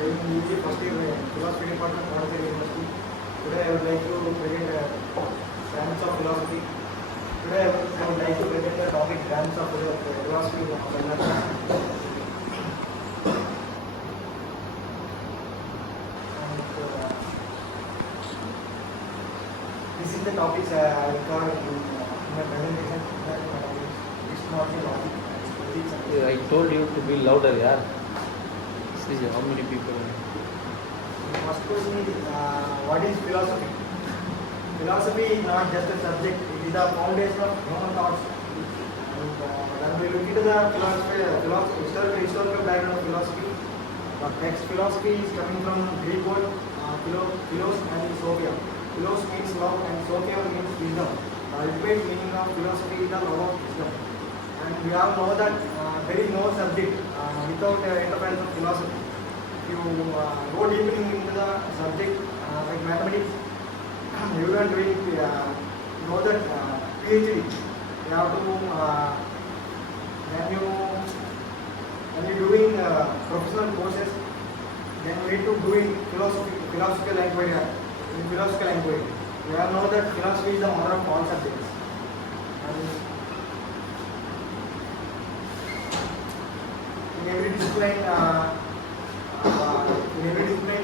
studying UG first year philosophy department, Mudadla University. Today I would like to present branch of philosophy. Today I would like to present the topic branch of philosophy of energy. This is the topics I will cover in my presentation. Epistemology, logic, physics. I told you to be louder, yeah. See how many people. First question is, what is philosophy? Philosophy is not just a subject; it is the foundation of human thoughts. And when we look into the historical background of philosophy, the text philosophy is coming from Greek word philos and sophia. Philos means love and sophia means wisdom. The ultimate meaning of philosophy is the love of wisdom. And we all know that there is no subject without interference of philosophy. If you go deeply into the subject like mathematics, you are doing know that PhD. You have to when you doing professional courses, then you need to doing philosophical inquiry. In philosophical inquiry, we all know that philosophy is the mother of all subjects. And in every discipline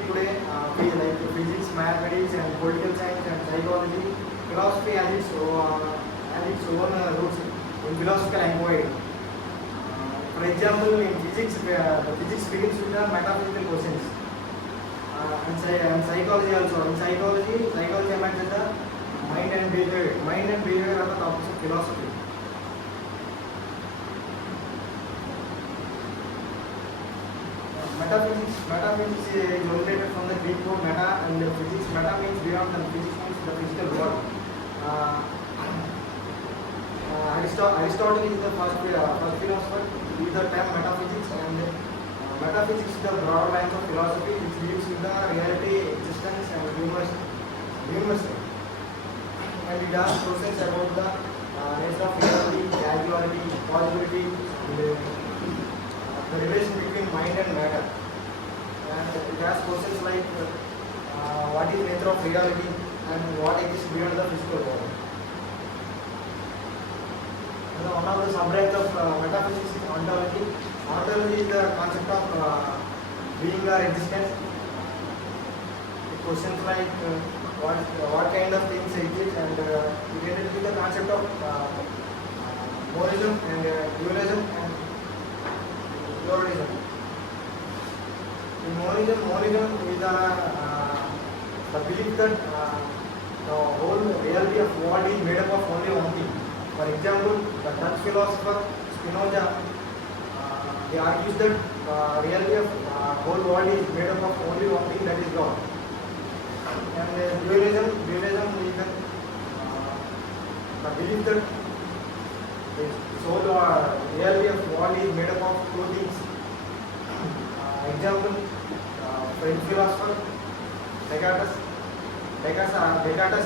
today, like physics, mathematics, and political science and psychology, philosophy has its own roots in philosophical inquiry. For example, in physics, the physics begins with the metaphysical questions. And psychology also. In psychology emerges the mind and behavior. Mind and behavior are the topics of philosophy. Metaphysics is originated from the Greek word meta, and physics. Meta means beyond, and physics means the physical world. Aristotle is the first philosopher. He is the term metaphysics, and metaphysics is the broad branch of philosophy which deals with the reality, existence, and universe. And it has questions about the nature of reality, causality, possibility, and the relation between mind and matter. And it has questions like what is nature of reality and what exists beyond the physical world. And one of the sub-branch of metaphysics is ontology. Ontology is the concept of being or existence. Questions like what kind of things exist, and related to the concept of monism and dualism and pluralism. In monism is the belief that the whole reality of world is made up of only one thing. For example, the Dutch philosopher Spinoza, he argues that the reality of whole world is made up of only one thing, that is God. And dualism is the belief that this whole reality of world is made up of two things. Example, French philosopher Descartes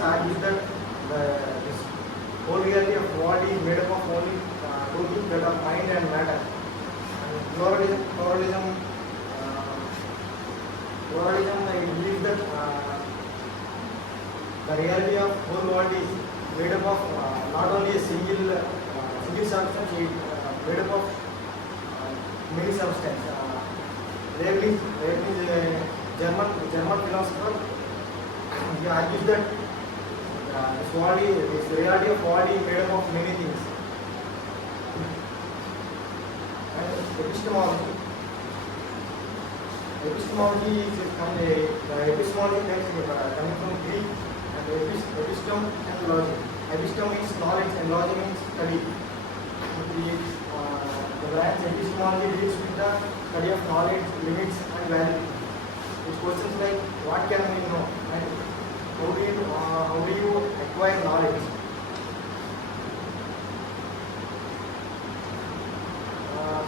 argues that this whole reality of world is made up of only two things, that are mind and matter. And pluralism, I believe that the reality of whole world is made up of not only a single substance, it made up of many substances. Leibniz is a German philosopher. He argues that this reality of world is made up of many things. And epistemology is the epistemology text coming from Greek, and epistem and logic. Epistem means knowledge and logic means study. The branch epistemology deals with the study of knowledge, limits, and value. It questions like what can we know and how do you acquire knowledge.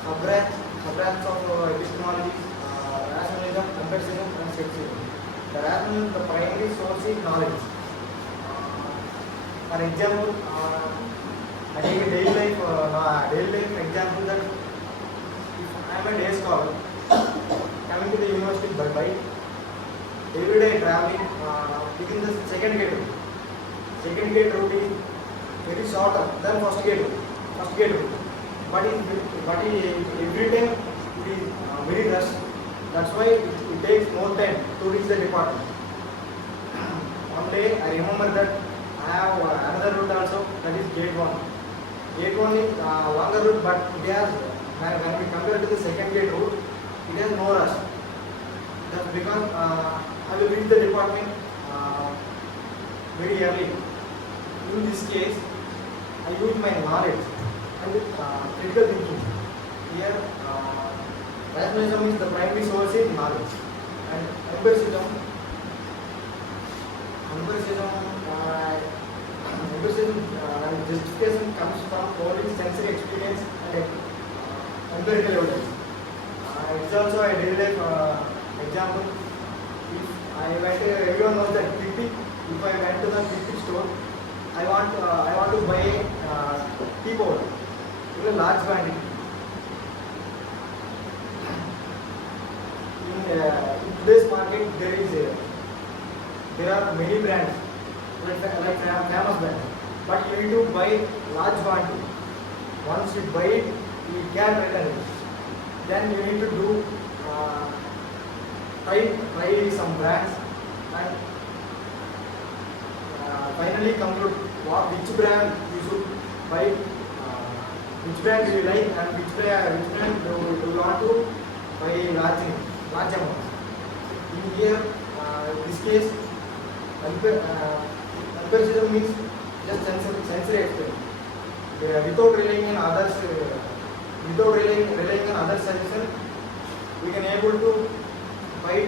Sub-branch of epistemology is rationalism, empiricism, and skepticism. The rationalism, the primary source is knowledge. For example, I take a daily life example that if I am a day scholar, coming to the university by bike. Every day traveling within the second gate route. Second gate route is very shorter than first gate route. First gate route. But every time it is very rush. That's why it takes more time to reach the department. One day I remember that I have another route also, that is gate 1. Gate 1 is longer route, but it has, when we compare to the second gate route, it has no rush. That's because I will reach the department very early. In this case, I use my knowledge and critical thinking. Here, rationalism is the primary source in knowledge, and empiricism and justification comes from only sensory experience and empirical evidence. It's also a daily life example. If I went to, everyone knows that Dileep. If I went to the Dileep store, I want to buy tea powder in a large quantity. In today's market, there are many brands like famous brands, but you need to buy large quantity. Once you buy it, you can return it. Then you need to do try some brands and finally conclude which brand you should buy, which brand do you like, and which brand do you want to buy large amounts. In here, this case, empiricism means just sensory experience. Without relying on others, suggestion, we can able to buy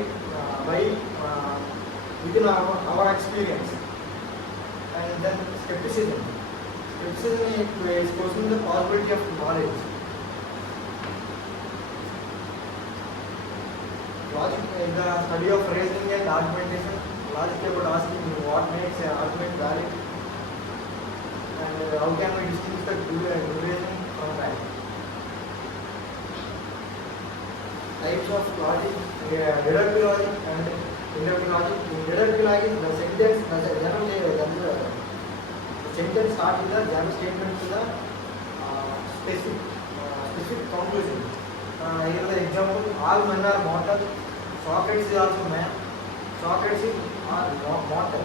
within our experience. And then skepticism. Skepticism is questioning the possibility of knowledge. Logic is the study of reasoning and argumentation. Logic is about asking what makes an argument valid and how can we distinguish the good reason from bad. Types of logic: deductive logic and inductive logic. In deductive logic, the sentence starts with the general statement to the specific conclusion. Here the example: all men are mortal. Socrates is also man. Socrates is mortal.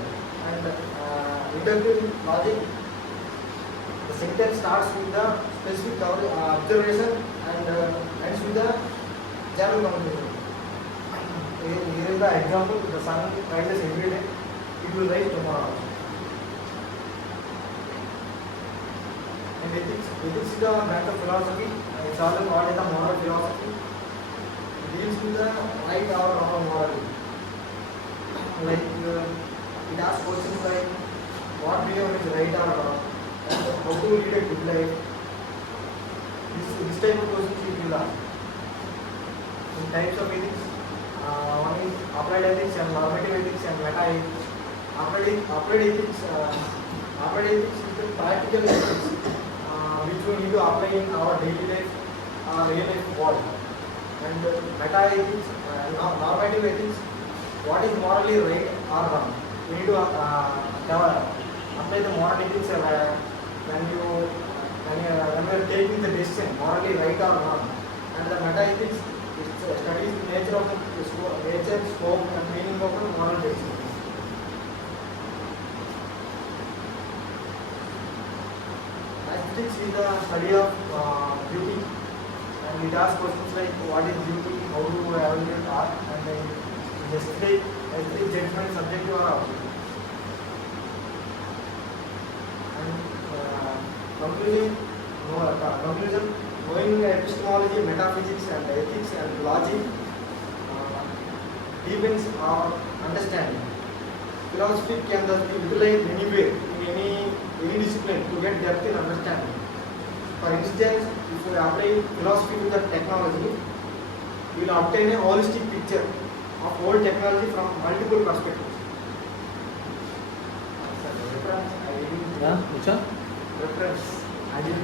And inductive logic, the sentence starts with the specific observation and ends with the general conclusion. Here is the example: the sun rises every day, it will rise tomorrow. And ethics is the branch of philosophy. It's also called as the moral philosophy. It deals with the right or wrong morality. Like it asks questions like what behavior is right or wrong, and how to lead a good life. This type of questions you will ask. In types of ethics, one is applied ethics and normative ethics and meta ethics. Applied ethics is the practical ethics which we need to apply in our daily life, real life world. And meta ethics, normative ethics, what is morally right or wrong. We need to apply the moral ethics when we are taking the decision, morally right or wrong. And the meta ethics studies the nature of the nature, scope, and meaning of the moral decision. Aesthetics is the study of beauty, and it asks questions like what is beauty, how do we evaluate art, and then aesthetic judgment subjective or objective. And conclusion, knowing epistemology, metaphysics, and ethics and logic deepens our understanding. Philosophy can thus be utilized anywhere in any discipline to get depth in understanding. For instance, if we apply philosophy to the technology, we will obtain a holistic picture of old technology from multiple perspectives. Yeah, which one? Reference. I did.